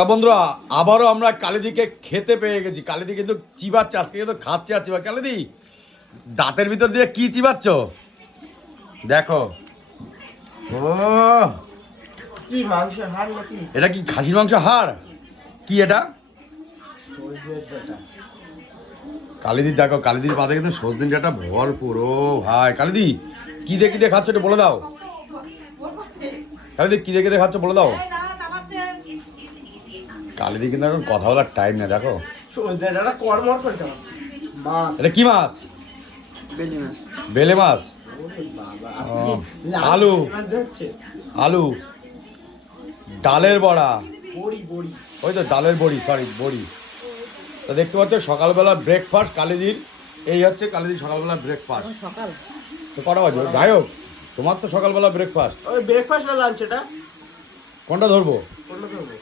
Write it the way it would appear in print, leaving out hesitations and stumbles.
তা বন্ধুরা আবারও আমরা কালিদিকে খেতে পেয়ে গেছি। কালিদি কিন্তু চিবাচ্ছে, আজকে কিন্তু খাচ্ছে আর চিবা। কালিদি দাঁতের ভিতর দিয়ে কি চিবাচ্ছ দেখো। ও কি মাংসের হাড় নাকি? এটা কি খাসির মাংস হাড়? কি এটা? কালিদি দেখো, কালিদির পাতে কিন্তু সজনে ডাঁটা ভরপুর। ও ভাই কালিদি কি দিয়ে কি দিয়ে খাচ্ছ এটা বলে দাও। কালিদি কি দিয়ে কি দিয়ে খাচ্ছ বলে দাও। কালিদি কিন্তু এখন কথা বলার টাইম নেই দেখো। সজনেটা কর্মর করে চালাচ্ছে। মাছ, এটা কি মাছ? বেলি মাছ। বেলে মাছ। ওরে বাবা, ও, লাল আলু। মাছ যাচ্ছে। আলু, ডালের বড়া। বড়ি বড়ি। ওই তো ডালের বড়ি, সরি বড়ি। তো দেখতে পাচ্ছ সকালবেলা ব্রেকফাস্ট কালিদির। এই হচ্ছে কালিদির সকালবেলা ব্রেকফাস্ট। সকাল তো কটা বাজে যাই হোক, তোমার তো সকালবেলা ব্রেকফাস্ট। ওই ব্রেকফাস্ট না লাঞ্চ এটা? কোনটা ধরবো? কোনটা করবো?